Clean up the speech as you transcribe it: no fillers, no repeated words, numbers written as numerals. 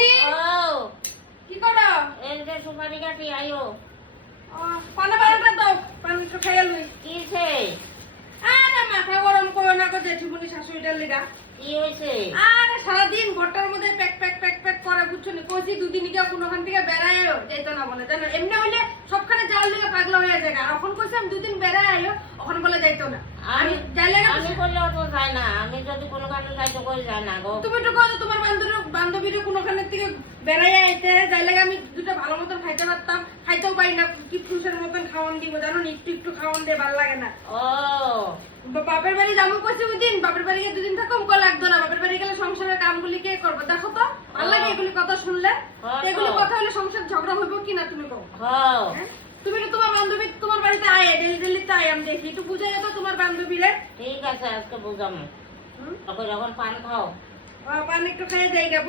জীবনী কি করো? এই যে সুপারি কাটি আইও। পানা বানাটা দাও, পানি তো খাইয়া লই। কিছে? আরে মাথা গরম করো না গো জেঠিমনি শাশুড়িটার লিগা। কি হয়েছে? আরে সারাদিন ঘরটার মধ্যে প্যাক প্যাক প্যাক প্যাক করে বুঝছো নি, কইছি দুদিন গিয়া কোনোখান থেকে বেড়াইও যাইতো না বলে, জানো এমনি হইলে সবখানে যাওয়ার লিগে পাগলা হয়ে যায়। আর এখন কইছি আমি দুদিন বেড়াই আইও, এখন বলে যাইতো না। আমি যাইলে আমি করলে অত যায় না, আমি যদি কোনো কারণে যাই তো করে যায় না গো। তুমি তো কও তোমার বান্ধবীর কোনোখানের থেকে বেড়াই আইতে যাইলে আমি দুটো ভালো মতন খাইতে পারতাম, খাইতেও পারি না। কি পুরুষের মতন খাওয়ান দিব জানো, একটু একটু খাওয়ান দিয়ে ভালো লাগে না। বাপের বাড়ি যাবো কইছি ওই দিন, বাপের বাড়ি গিয়ে দুদিন থাকো মুখ লাগতো না। বাপের বাড়ি গেলে সংসারের কামগুলি কে করবো দেখো তো, ভালো লাগে এগুলি কথা শুনলে। এগুলি কথা হলে সংসার ঝগড়া হইব কিনা তুমি কও? তুমি তো তোমার বান্ধবী তোমার বাড়িতে আয়, ডেলি ডেলি চাই আমি দেখি, একটু বুঝাই তো তোমার বান্ধবীরে। ঠিক আছে আজকে বুঝাম, যখন পান খাও পান একটু খাইয়ে যাই।